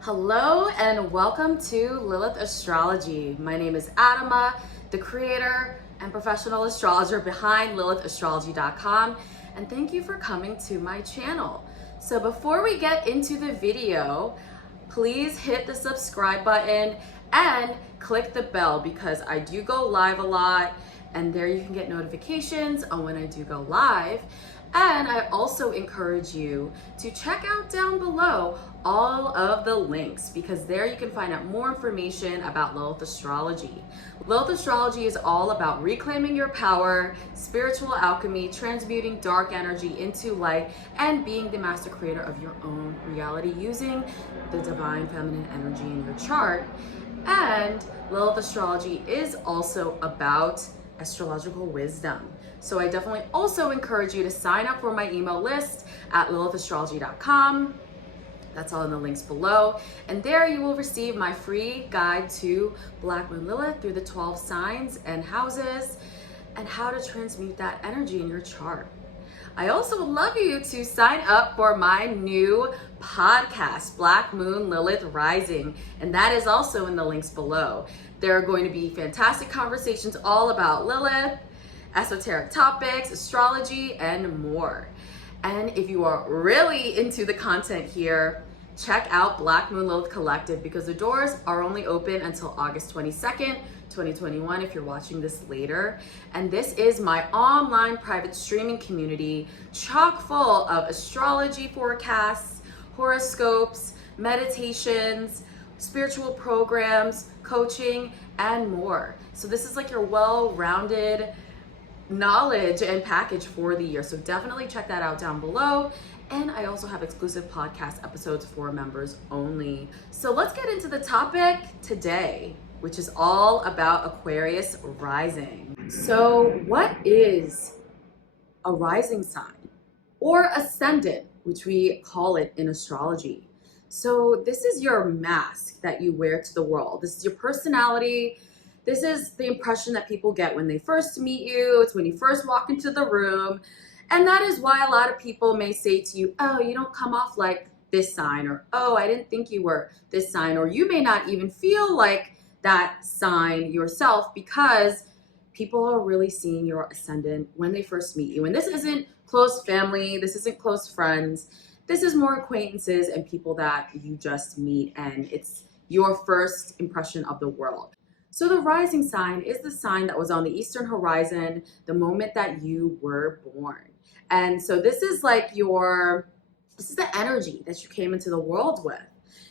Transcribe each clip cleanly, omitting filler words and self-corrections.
Hello and welcome to Lilith Astrology. My name is Adama, the creator and professional astrologer behind lilithastrology.com, and thank you for coming to my channel. So before we get into the video, please hit the subscribe button and click the bell because I do go live a lot, and there you can get notifications on when I do go live. And I also encourage you to check out down below all of the links because there you can find out more information about Lilith Astrology. Lilith Astrology is all about reclaiming your power, spiritual alchemy, transmuting dark energy into light, and being the master creator of your own reality using the divine feminine energy in your chart. And Lilith Astrology is also about astrological wisdom. So I definitely also encourage you to sign up for my email list at lilithastrology.com. That's all in the links below. And there you will receive my free guide to Black Moon Lilith through the 12 signs and houses and how to transmute that energy in your chart. I also would love you to sign up for my new podcast, Black Moon Lilith Rising, and that is also in the links below. There are going to be fantastic conversations all about Lilith, esoteric topics, astrology, and more. And if you are really into the content here, check out Black Moon Lilith Collective because the doors are only open until August 22nd, 2021 if you're watching this later. And this is my online private streaming community chock full of astrology forecasts, horoscopes, meditations, spiritual programs, coaching, and more. So this is like your well-rounded knowledge and package for the year. So definitely check that out down below. And I also have exclusive podcast episodes for members only. So let's get into the topic today, which is all about Aquarius Rising. So what is a rising sign or ascendant, which we call it in astrology? So this is your mask that you wear to the world. This is your personality. This is the impression that people get when they first meet you. It's when you first walk into the room. And that is why a lot of people may say to you, oh, you don't come off like this sign, or oh, I didn't think you were this sign, or you may not even feel like that sign yourself because people are really seeing your ascendant when they first meet you. And this isn't close family, this isn't close friends, this is more acquaintances and people that you just meet, and it's your first impression of the world. So the rising sign is the sign that was on the eastern horizon the moment that you were born. And so this is like this is the energy that you came into the world with.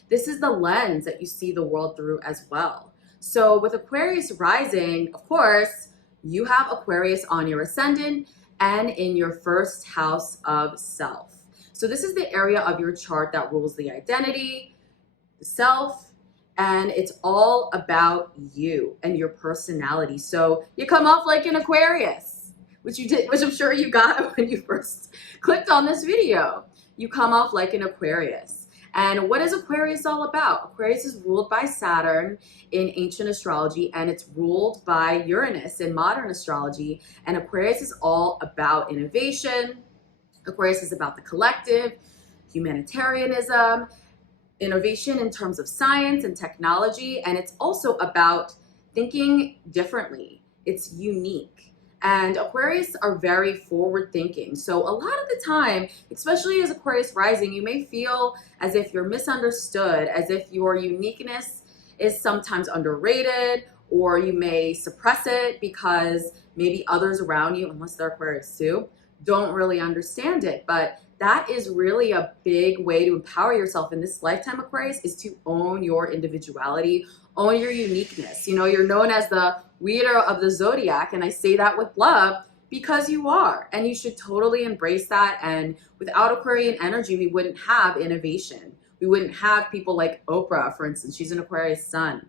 This is the lens that you see the world through as well. So with Aquarius rising, of course, you have Aquarius on your ascendant and in your first house of self. So this is the area of your chart that rules the identity, the self, and it's all about you and your personality. So you come off like an Aquarius, which I'm sure you got when you first clicked on this video. You come off like an Aquarius. And what is Aquarius all about? Aquarius is ruled by Saturn in ancient astrology, and it's ruled by Uranus in modern astrology. And Aquarius is all about innovation. Aquarius is about the collective, humanitarianism, innovation in terms of science and technology, and it's also about thinking differently. It's unique. And Aquarius are very forward thinking. So a lot of the time, especially as Aquarius rising, you may feel as if you're misunderstood, as if your uniqueness is sometimes underrated, or you may suppress it because maybe others around you, unless they're Aquarius too, don't really understand it. But that is really a big way to empower yourself in this lifetime, Aquarius, is to own your individuality, own your uniqueness. You know, you're known as the leader of the zodiac, and I say that with love because you are, and you should totally embrace that. And without Aquarian energy, we wouldn't have innovation. We wouldn't have people like Oprah, for instance. She's an Aquarius sun.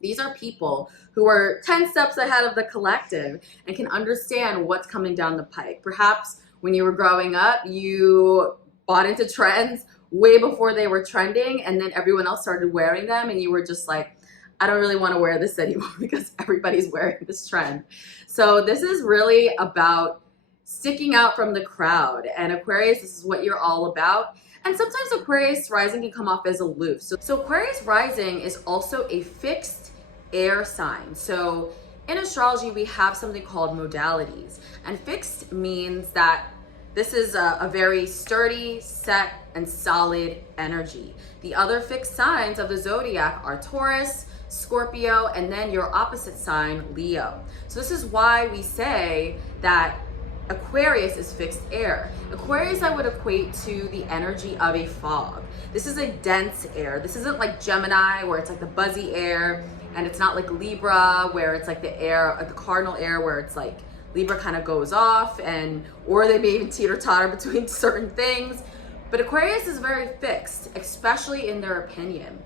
These are people who are 10 steps ahead of the collective and can understand what's coming down the pike. Perhaps when you were growing up, you bought into trends way before they were trending, and then everyone else started wearing them, and you were just like, I don't really want to wear this anymore because everybody's wearing this trend. So this is really about sticking out from the crowd. And Aquarius, this is what you're all about. And sometimes Aquarius rising can come off as aloof. So Aquarius rising is also a fixed air sign. So in astrology, we have something called modalities. And fixed means that this is a very sturdy, set, and solid energy. The other fixed signs of the zodiac are Taurus, Scorpio, and then your opposite sign, Leo. So this is why we say that Aquarius is fixed air. Aquarius I would equate to the energy of a fog. This is a dense air. This isn't like Gemini where it's like the buzzy air, and it's not like Libra where it's like the air, the cardinal air where it's like Libra kind of goes off, and or they may even teeter-totter between certain things. But Aquarius is very fixed, especially in their opinion.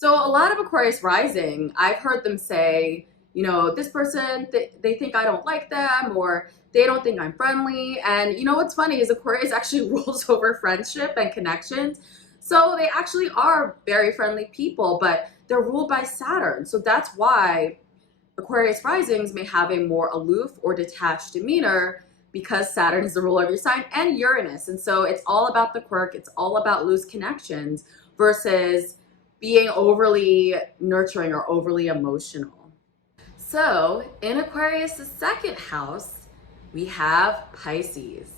So a lot of Aquarius rising, I've heard them say, you know, this person, they think I don't like them, or they don't think I'm friendly. And you know what's funny is Aquarius actually rules over friendship and connections. So they actually are very friendly people, but they're ruled by Saturn. So that's why Aquarius risings may have a more aloof or detached demeanor, because Saturn is the ruler of your sign, and Uranus. And so it's all about the quirk. It's all about loose connections versus being overly nurturing or overly emotional. So in Aquarius' second house, we have Pisces.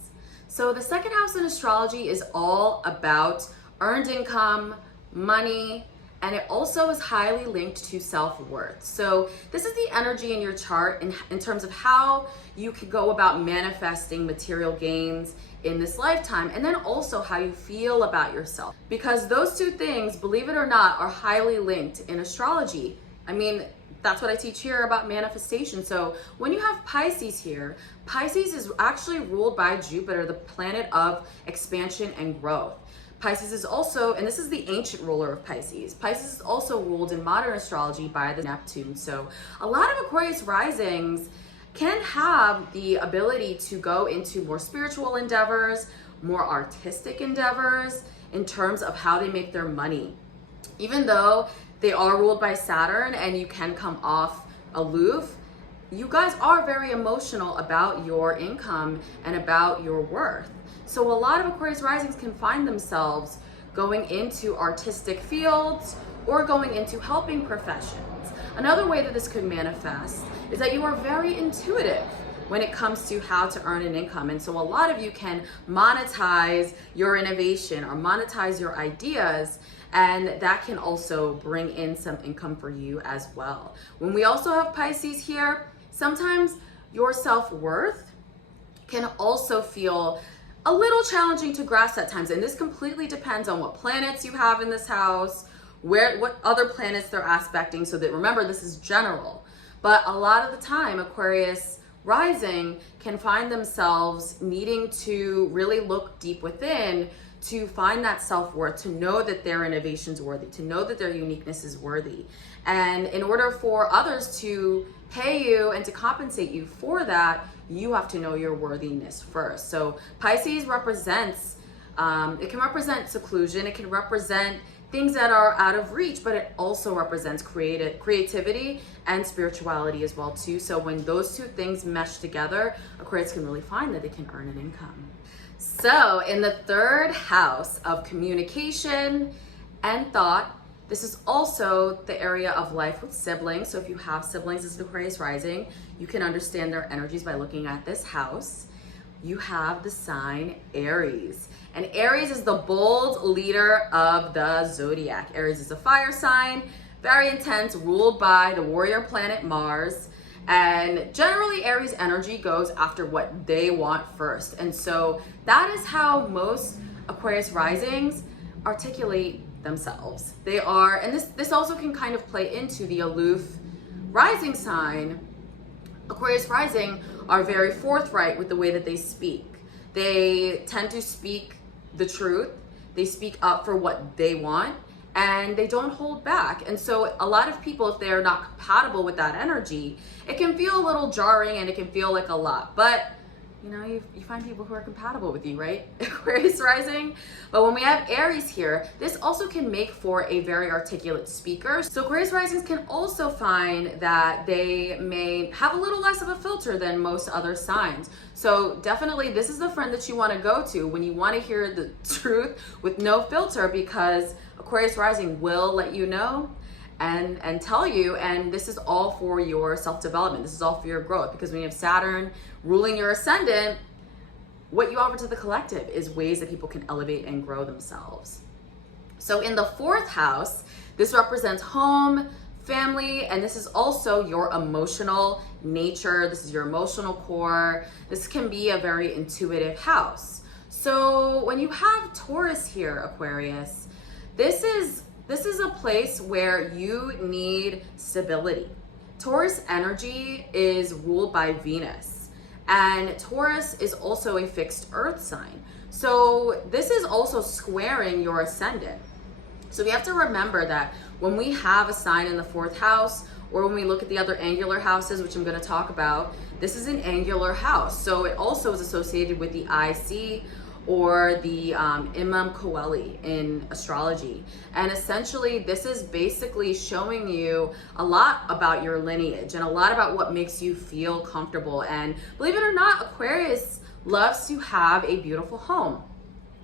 So the second house in astrology is all about earned income, money, and it also is highly linked to self-worth. So this is the energy in your chart in terms of how you can go about manifesting material gains in this lifetime, and then also how you feel about yourself. Because those two things, believe it or not, are highly linked in astrology. I mean, that's what I teach here about manifestation. So when you have Pisces here, Pisces is actually ruled by Jupiter, the planet of expansion and growth. Pisces is also, and this is the ancient ruler of Pisces, Pisces is also ruled in modern astrology by the Neptune. So a lot of Aquarius risings can have the ability to go into more spiritual endeavors, more artistic endeavors in terms of how they make their money. Even though they are ruled by Saturn and you can come off aloof, you guys are very emotional about your income and about your worth. So a lot of Aquarius risings can find themselves going into artistic fields or going into helping professions. Another way that this could manifest is that you are very intuitive when it comes to how to earn an income. And so a lot of you can monetize your innovation or monetize your ideas, and that can also bring in some income for you as well. When we also have Pisces here, sometimes your self-worth can also feel a little challenging to grasp at times. And this completely depends on what planets you have in this house, what other planets they're aspecting, so that, remember, this is general. But a lot of the time, Aquarius rising can find themselves needing to really look deep within to find that self-worth, to know that their innovation's worthy, to know that their uniqueness is worthy. And in order for others to pay you and to compensate you for that, you have to know your worthiness first. So Pisces represents, it can represent seclusion, it can represent things that are out of reach, but it also represents creativity and spirituality as well too. So when those two things mesh together, Aquarius can really find that they can earn an income. So in the third house of communication and thought, this is also the area of life with siblings. So if you have siblings as Aquarius rising, you can understand their energies by looking at this house. You have the sign Aries. And Aries is the bold leader of the zodiac. Aries is a fire sign, very intense, ruled by the warrior planet Mars. And generally Aries energy goes after what they want first. And so that is how most Aquarius risings articulate themselves. They are, and this also can kind of play into the aloof rising sign. Aquarius rising are very forthright with the way that they speak. They tend to speak the truth. They speak up for what they want, and they don't hold back. And so a lot of people, if they're not compatible with that energy, it can feel a little jarring and it can feel like a lot. But you know, you find people who are compatible with you, right? Aquarius rising. But when we have Aries here, this also can make for a very articulate speaker. So Aquarius risings can also find that they may have a little less of a filter than most other signs. So definitely this is the friend that you want to go to when you want to hear the truth with no filter, because Aquarius rising will let you know and tell you, and this is all for your self-development. This is all for your growth, because when you have Saturn ruling your ascendant, what you offer to the collective is ways that people can elevate and grow themselves. So in the 4th house, this represents home, family, and this is also your emotional nature. This is your emotional core. This can be a very intuitive house. So when you have Taurus here, Aquarius, this is a place where you need stability. Taurus energy is ruled by Venus, and Taurus is also a fixed earth sign. So this is also squaring your ascendant. So we have to remember that when we have a sign in the 4th house, or when we look at the other angular houses, which I'm going to talk about, this is an angular house. So it also is associated with the IC, or the Imam Coeli in astrology. And essentially this is basically showing you a lot about your lineage and a lot about what makes you feel comfortable. And believe it or not, Aquarius loves to have a beautiful home.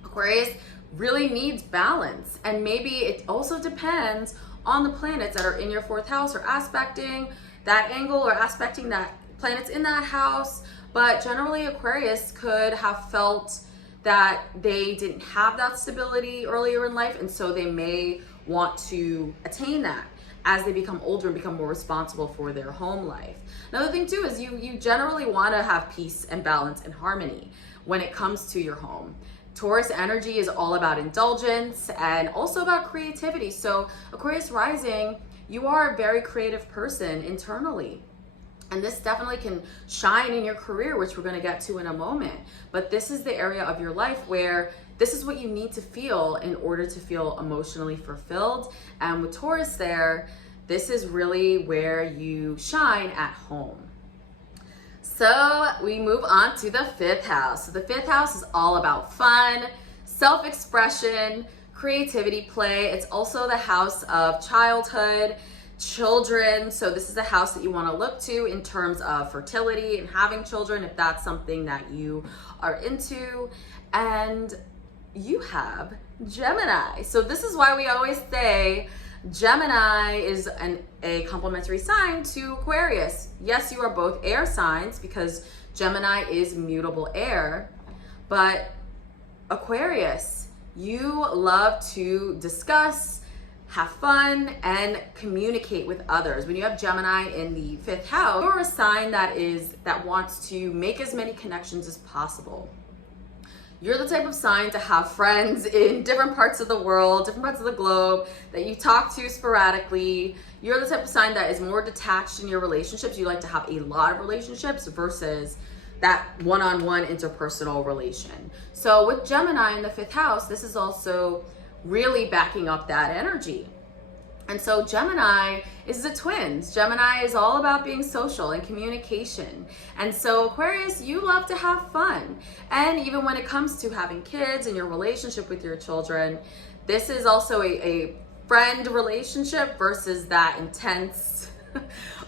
Aquarius really needs balance, and maybe it also depends on the planets that are in your 4th house or aspecting that angle or aspecting that planets in that house. But generally Aquarius could have felt that they didn't have that stability earlier in life, and so they may want to attain that as they become older and become more responsible for their home life. Another thing too is you generally want to have peace and balance and harmony when it comes to your home. Taurus energy is all about indulgence and also about creativity. So Aquarius rising, you are a very creative person internally. And this definitely can shine in your career, which we're going to get to in a moment. But this is the area of your life where this is what you need to feel in order to feel emotionally fulfilled. And with Taurus there, this is really where you shine at home. So we move on to the 5th house. So the 5th house is all about fun, self-expression, creativity, play. It's also the house of childhood, children. So this is a house that you want to look to in terms of fertility and having children, if that's something that you are into. And you have Gemini. So this is why we always say Gemini is a complementary sign to Aquarius. Yes, you are both air signs because Gemini is mutable air, but Aquarius, you love to discuss, have fun, and communicate with others. When you have Gemini in the 5th house, you're a sign that wants to make as many connections as possible. You're the type of sign to have friends in different parts of the world, different parts of the globe that you talk to sporadically. You're the type of sign that is more detached in your relationships. You like to have a lot of relationships versus that one-on-one interpersonal relation. So with Gemini in the 5th house, this is also really backing up that energy. And so Gemini is the twins. Gemini is all about being social and communication. And so Aquarius, you love to have fun. And even when it comes to having kids and your relationship with your children, this is also a friend relationship versus that intense,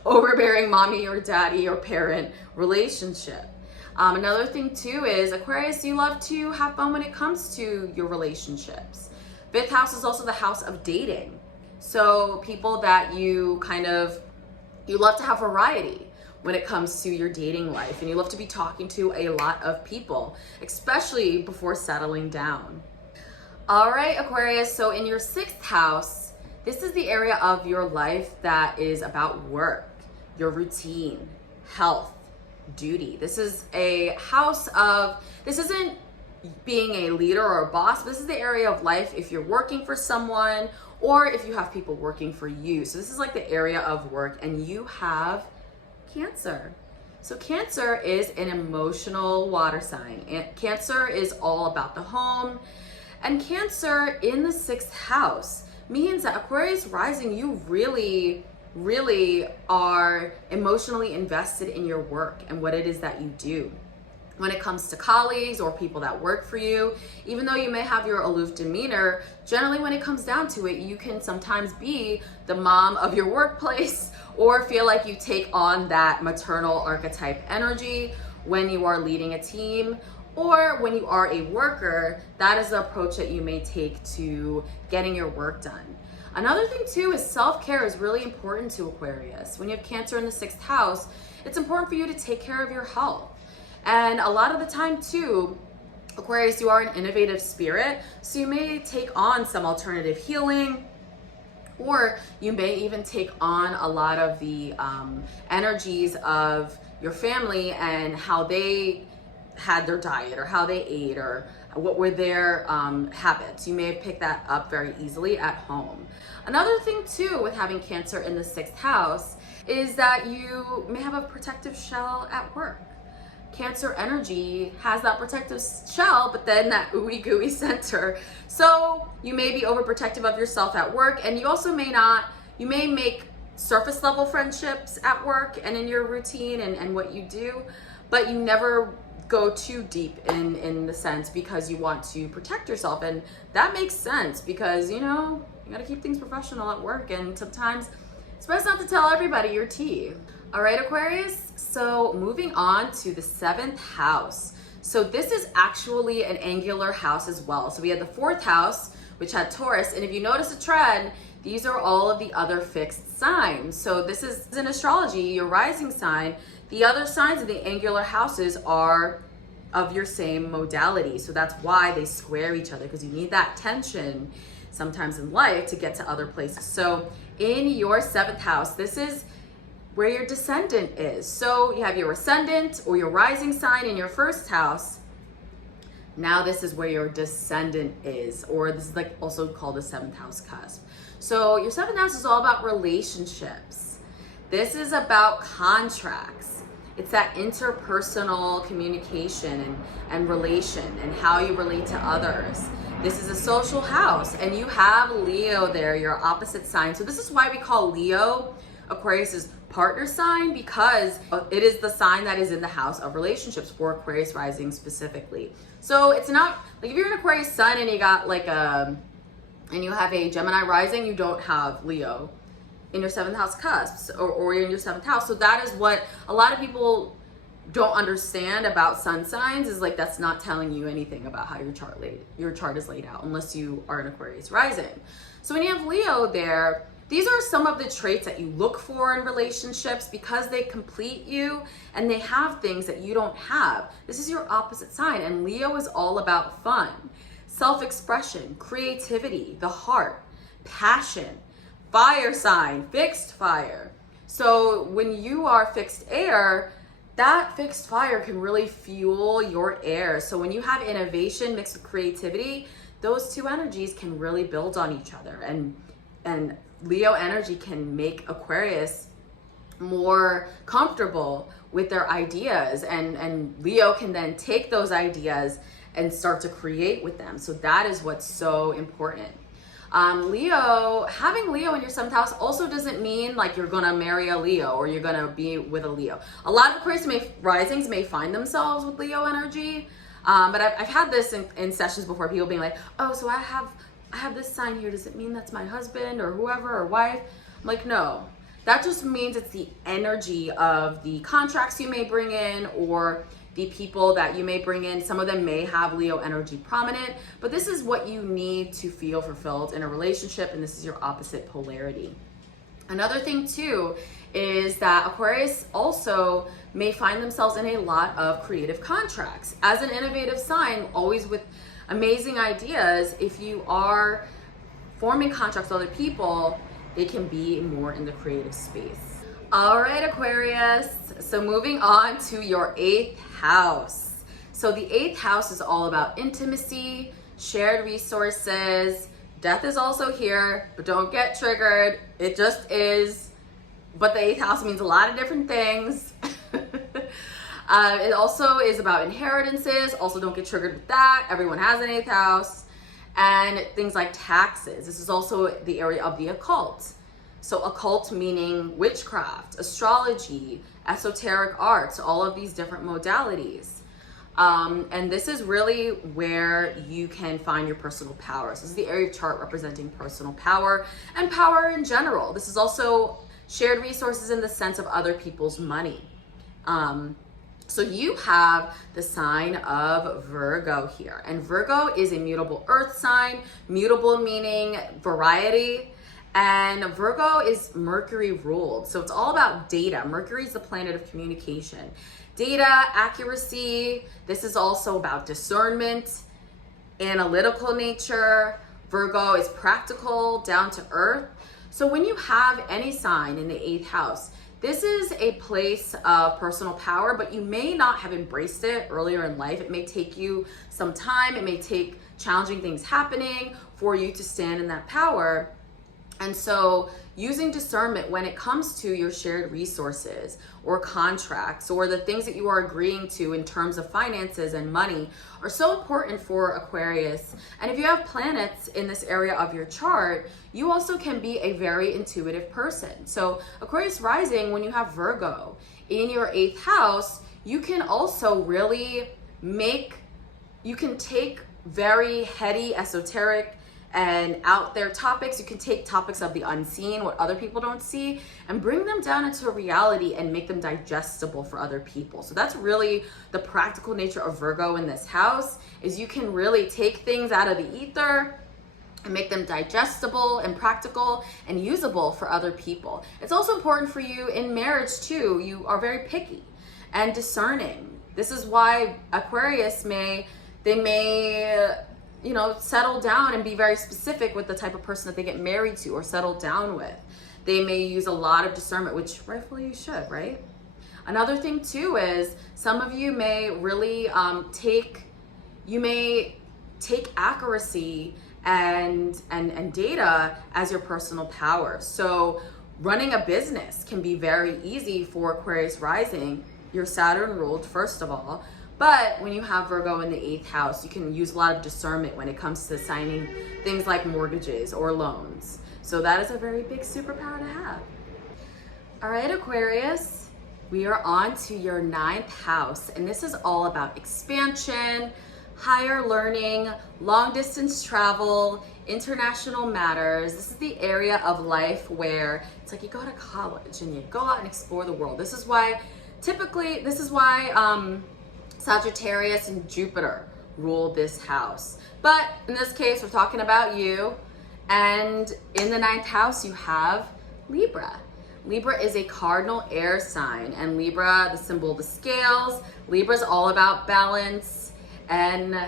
overbearing mommy or daddy or parent relationship. Another thing too is Aquarius, you love to have fun when it comes to your relationships. 5th house is also the house of dating. So people that you love to have variety when it comes to your dating life, and you love to be talking to a lot of people, especially before settling down. All right, Aquarius, so in your 6th house, this is the area of your life that is about work, your routine, health, duty. This is a house of, this isn't being a leader or a boss, but this is the area of life if you're working for someone or if you have people working for you. So this is like the area of work, and you have Cancer. So Cancer is an emotional water sign, and Cancer is all about the home. And Cancer in the 6th house means that Aquarius rising, you really are emotionally invested in your work and what it is that you do. when it comes to colleagues or people that work for you. Even though you may have your aloof demeanor, generally when it comes down to it, you can sometimes be the mom of your workplace or feel like you take on that maternal archetype energy when you are leading a team, or when you are a worker. That is the approach that you may take to getting your work done. Another thing too is self-care is really important to Aquarius. When you have Cancer in the 6th house, it's important for you to take care of your health. And a lot of the time too, Aquarius, you are an innovative spirit, so you may take on some alternative healing, or you may even take on a lot of the energies of your family and how they had their diet or how they ate or what were their habits. You may have picked that up very easily at home. Another thing too with having Cancer in the 6th house is that you may have a protective shell at work. Cancer energy has that protective shell, but then that ooey gooey center. So you may be overprotective of yourself at work, and you also you may make surface level friendships at work and in your routine and what you do, but you never go too deep in the sense because you want to protect yourself. And that makes sense because, you know, you gotta keep things professional at work, and sometimes it's best not to tell everybody your tea. All right, Aquarius, so moving on to the 7th house. So this is actually an angular house as well. So we had the 4th house, which had Taurus, and if you notice a trend, these are all of the other fixed signs. So this is in astrology, your rising sign. The other signs of the angular houses are of your same modality. So that's why they square each other, because you need that tension sometimes in life to get to other places. So in your 7th house, this is where your descendant is. So you have your ascendant or your rising sign in your 1st house. Now this is where your descendant is, or this is like also called the 7th house cusp. So your 7th house is all about relationships. This is about contracts. It's that interpersonal communication and relation and how you relate to others. This is a social house, and you have Leo there, your opposite sign. So this is why we call Leo Aquarius's partner sign, because it is the sign that is in the house of relationships for Aquarius rising specifically. So it's not like if you're an Aquarius sun and you got like and you have a Gemini rising, you don't have Leo in your 7th house cusps or in your 7th house. So that is what a lot of people don't understand about sun signs, is like that's not telling you anything about how your chart is laid out unless you are an Aquarius rising. So when you have Leo there, these are some of the traits that you look for in relationships because they complete you and they have things that you don't have. This is your opposite sign, and Leo is all about fun, self-expression, creativity, the heart, passion, fire sign, fixed fire. So when you are fixed air, that fixed fire can really fuel your air. So when you have innovation mixed with creativity, those two energies can really build on each other. And Leo energy can make Aquarius more comfortable with their ideas, and Leo can then take those ideas and start to create with them. So that is what's so important. Having Leo in your 7th house also doesn't mean like you're gonna marry a Leo or you're gonna be with a Leo. A lot of Aquarius risings may find themselves with Leo energy, but I've had this in sessions before, people being like, oh, so I have this sign here, does it mean that's my husband or whoever or wife? I'm like, no, that just means it's the energy of the contracts you may bring in or the people that you may bring in. Some of them may have Leo energy prominent, but this is what you need to feel fulfilled in a relationship, and this is your opposite polarity. Another thing too is that Aquarius also may find themselves in a lot of creative contracts. As an innovative sign, always with amazing ideas, if you are forming contracts with other people, they can be more in the creative space. All right, Aquarius, so moving on to your 8th house. So the 8th house is all about intimacy, shared resources. Death is also here, but don't get triggered. It just is. But the 8th house means a lot of different things. It also is about inheritances. Also, don't get triggered with that. Everyone has an 8th house. And things like taxes. This is also the area of the occult. So occult meaning witchcraft, astrology, esoteric arts, all of these different modalities. And this is really where you can find your personal power. So this is the area of chart representing personal power and power in general. This is also shared resources in the sense of other people's money. So you have the sign of Virgo here, and Virgo is a mutable earth sign, mutable meaning variety, and Virgo is Mercury ruled. So it's all about data. Mercury is the planet of communication. Data, accuracy. This is also about discernment, analytical nature. Virgo is practical, down to earth. So when you have any sign in the 8th house, this is a place of personal power, but you may not have embraced it earlier in life. It may take you some time. It may take challenging things happening for you to stand in that power. And so using discernment when it comes to your shared resources or contracts or the things that you are agreeing to in terms of finances and money are so important for Aquarius. And if you have planets in this area of your chart, you also can be a very intuitive person. So Aquarius rising, when you have Virgo in your 8th house, you can also really you can take very heady, esoteric, and out there topics. You can take topics of the unseen, what other people don't see, and bring them down into reality and make them digestible for other people. So that's really the practical nature of Virgo in this house, is you can really take things out of the ether and make them digestible and practical and usable for other people. It's also important for you in marriage too. You are very picky and discerning. This is why Aquarius may settle down and be very specific with the type of person that they get married to or settle down with. They may use a lot of discernment, which rightfully you should, right? Another thing too is some of you may really take accuracy and data as your personal power. So running a business can be very easy for Aquarius rising. You're Saturn ruled, first of all. But when you have Virgo in the 8th house, you can use a lot of discernment when it comes to signing things like mortgages or loans. So that is a very big superpower to have. All right, Aquarius, we are on to your 9th house. And this is all about expansion, higher learning, long distance travel, international matters. This is the area of life where it's like you go to college and you go out and explore the world. This is why Sagittarius and Jupiter rule this house. But in this case, we're talking about you. And in the 9th house, you have Libra. Libra is a cardinal air sign. And Libra, the symbol of the scales. Libra is all about balance and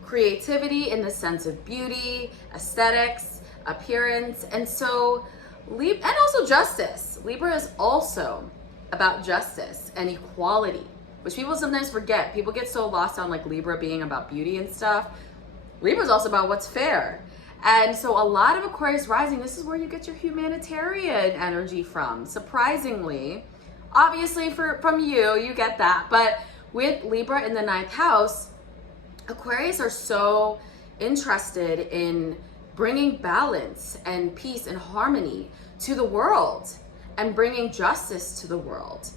creativity in the sense of beauty, aesthetics, appearance. And so, and also justice. Libra is also about justice and equality, which people sometimes forget. People get so lost on like Libra being about beauty and stuff. Libra is also about what's fair. And so a lot of Aquarius rising, this is where you get your humanitarian energy from. Surprisingly, obviously from you get that. But with Libra in the 9th house, Aquarius are so interested in bringing balance and peace and harmony to the world and bringing justice to the world.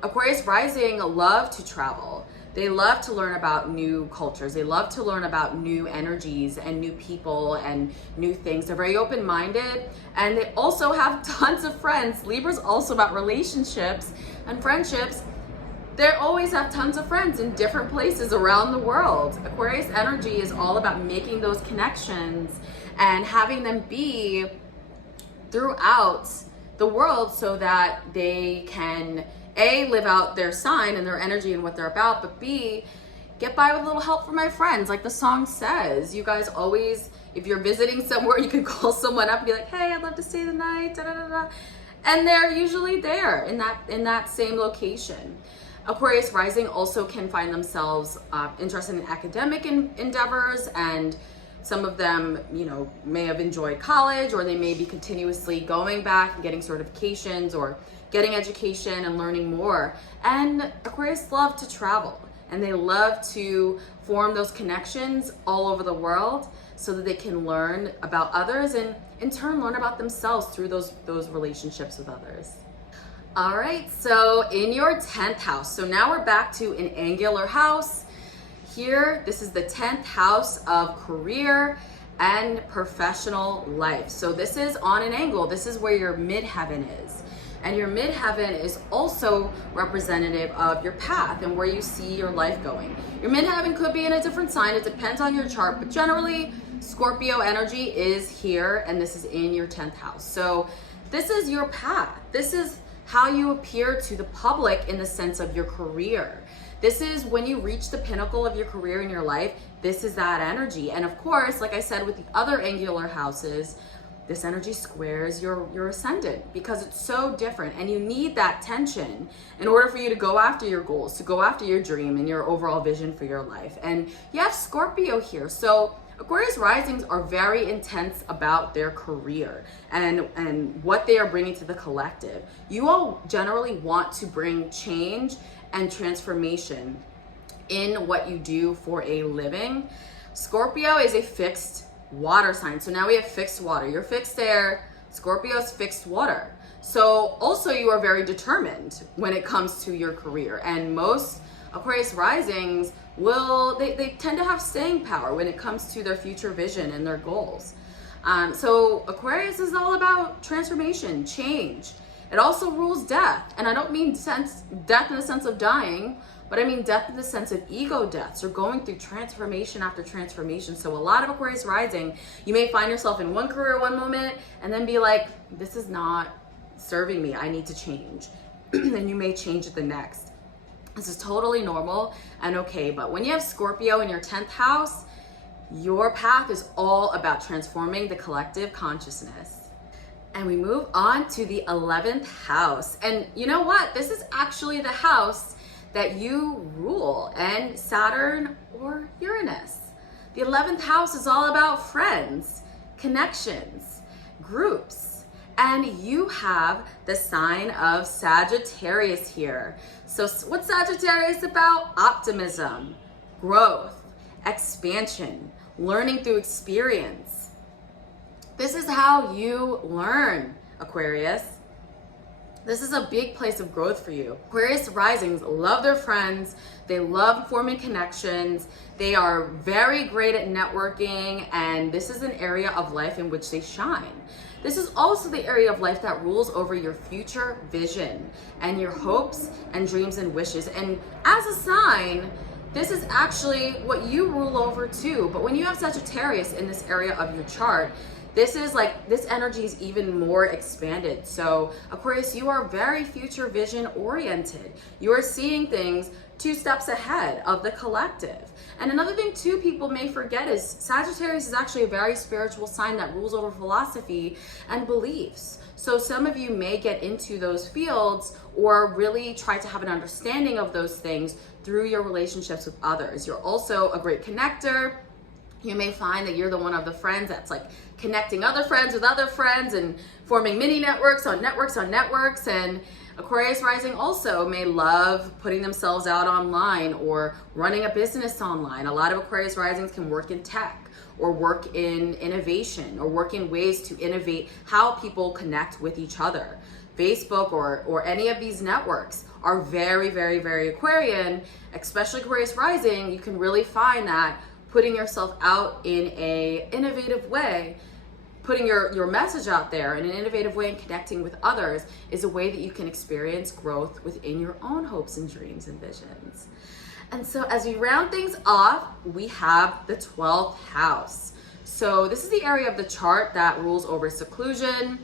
Aquarius rising love to travel. They love to learn about new cultures. They love to learn about new energies and new people and new things. They're very open-minded, and they also have tons of friends. Libra's also about relationships and friendships. They always have tons of friends in different places around the world. Aquarius energy is all about making those connections and having them be throughout the world so that they can A, live out their sign and their energy and what they're about, but B, get by with a little help from my friends. Like the song says, you guys always, if you're visiting somewhere, you can call someone up and be like, hey, I'd love to stay the night, da da da da. And they're usually there in that same location. Aquarius rising also can find themselves interested in academic endeavors, and some of them, may have enjoyed college, or they may be continuously going back and getting certifications or getting education and learning more. And Aquarius love to travel, and they love to form those connections all over the world so that they can learn about others and in turn learn about themselves through those relationships with others. All right, so in your 10th house, so now we're back to an angular house. Here, this is the 10th house of career and professional life. So this is on an angle. This is where your midheaven is. And your midheaven is also representative of your path and where you see your life going. Your midheaven could be in a different sign. It depends on your chart, but generally Scorpio energy is here, and this is in your 10th house. So this is your path. This is how you appear to the public in the sense of your career. This is when you reach the pinnacle of your career in your life. This is that energy. And of course, like I said, with the other angular houses, this energy squares your ascendant because it's so different, and you need that tension in order for you to go after your goals, to go after your dream and your overall vision for your life. And you have Scorpio here. So Aquarius risings are very intense about their career and what they are bringing to the collective. You all generally want to bring change and transformation in what you do for a living. Scorpio is a fixed water sign. So now we have fixed water. You're fixed air, Scorpio's fixed water. So also you are very determined when it comes to your career. And most Aquarius risings they tend to have staying power when it comes to their future vision and their goals. So Aquarius is all about transformation, change. It also rules death. And I don't mean death in the sense of dying, but I mean death in the sense of ego deaths, or going through transformation after transformation. So a lot of Aquarius rising, you may find yourself in one career one moment and then be like, this is not serving me, I need to change. And you may change it the next. This is totally normal and okay. But when you have Scorpio in your 10th house, your path is all about transforming the collective consciousness. And we move on to the 11th house. And you know what? This is actually the house that you rule, and Saturn or Uranus. The 11th house is all about friends, connections, groups, and you have the sign of Sagittarius here. So what's Sagittarius about? Optimism, growth, expansion, learning through experience. This is how you learn, Aquarius. This is a big place of growth for you. Aquarius risings love their friends. They love forming connections. They are very great at networking, and this is an area of life in which they shine. This is also the area of life that rules over your future vision and your hopes and dreams and wishes. And as a sign, this is actually what you rule over too. But when you have Sagittarius in this area of your chart, this energy is even more expanded. So Aquarius, you are very future vision oriented. You are seeing things 2 steps ahead of the collective. And another thing too people may forget is Sagittarius is actually a very spiritual sign that rules over philosophy and beliefs. So some of you may get into those fields or really try to have an understanding of those things through your relationships with others. You're also a great connector. You may find that you're the one of the friends that's like connecting other friends with other friends and forming mini networks on networks on networks. And Aquarius rising also may love putting themselves out online or running a business online. A lot of Aquarius risings can work in tech or work in innovation or work in ways to innovate how people connect with each other. Facebook or any of these networks are very, very, very Aquarian, especially Aquarius rising. You can really find that putting yourself out in a innovative way, putting your message out there in an innovative way and connecting with others is a way that you can experience growth within your own hopes and dreams and visions. And so as we round things off, we have the 12th house. So this is the area of the chart that rules over seclusion,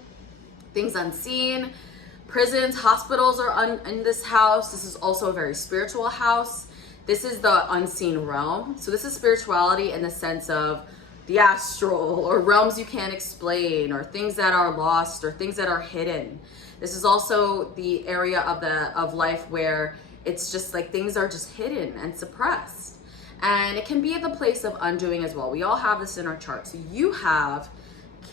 things unseen. Prisons, hospitals are in this house. This is also a very spiritual house. This is the unseen realm. So this is spirituality in the sense of the astral, or realms you can't explain, or things that are lost, or things that are hidden. This is also the area of life where it's just like things are just hidden and suppressed. And it can be at the place of undoing as well. We all have this in our chart. So you have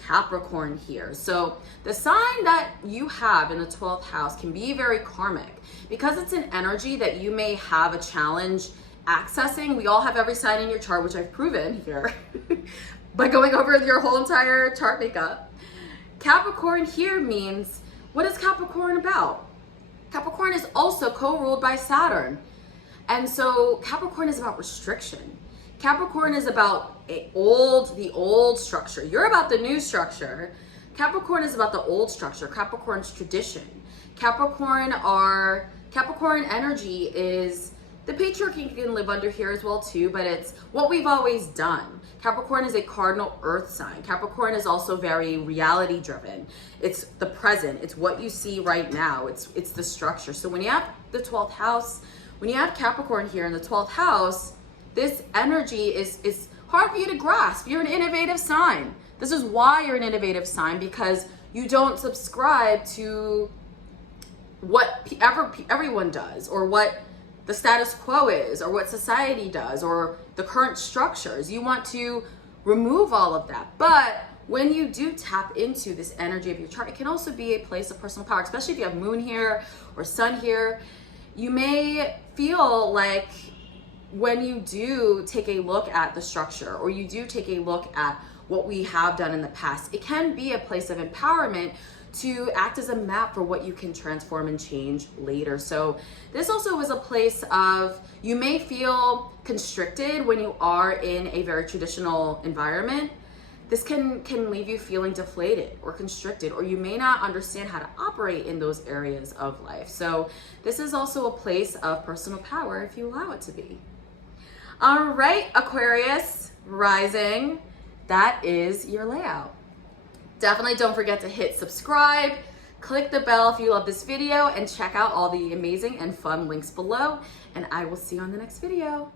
Capricorn here. So the sign that you have in the 12th house can be very karmic because it's an energy that you may have a challenge accessing. We all have every sign in your chart, which I've proven here by going over your whole entire chart makeup. Capricorn here means, what is Capricorn about? Capricorn is also co-ruled by Saturn. And so Capricorn is about restriction. Capricorn is about the old structure. You're about the new structure. Capricorn is about the old structure. Capricorn's tradition. Capricorn energy is the patriarchy can live under here as well too, but it's what we've always done. Capricorn is a cardinal earth sign. Capricorn is also very reality driven. It's the present. It's what you see right now. It's the structure. So when you have the 12th house, when you have Capricorn here in the 12th house, this energy is hard for you to grasp. You're an innovative sign. This is why you're an innovative sign, because you don't subscribe to what everyone does, or what the status quo is, or what society does, or the current structures. You want to remove all of that. But when you do tap into this energy of your chart, it can also be a place of personal power, especially if you have moon here or sun here. You may feel like when you do take a look at the structure, or you do take a look at what we have done in the past, it can be a place of empowerment to act as a map for what you can transform and change later. So this also is a place of, you may feel constricted when you are in a very traditional environment. This can leave you feeling deflated or constricted, or you may not understand how to operate in those areas of life. So this is also a place of personal power if you allow it to be. All right, Aquarius Rising, that is your layout. Definitely don't forget to hit subscribe, click the bell if you love this video, and check out all the amazing and fun links below. And I will see you on the next video.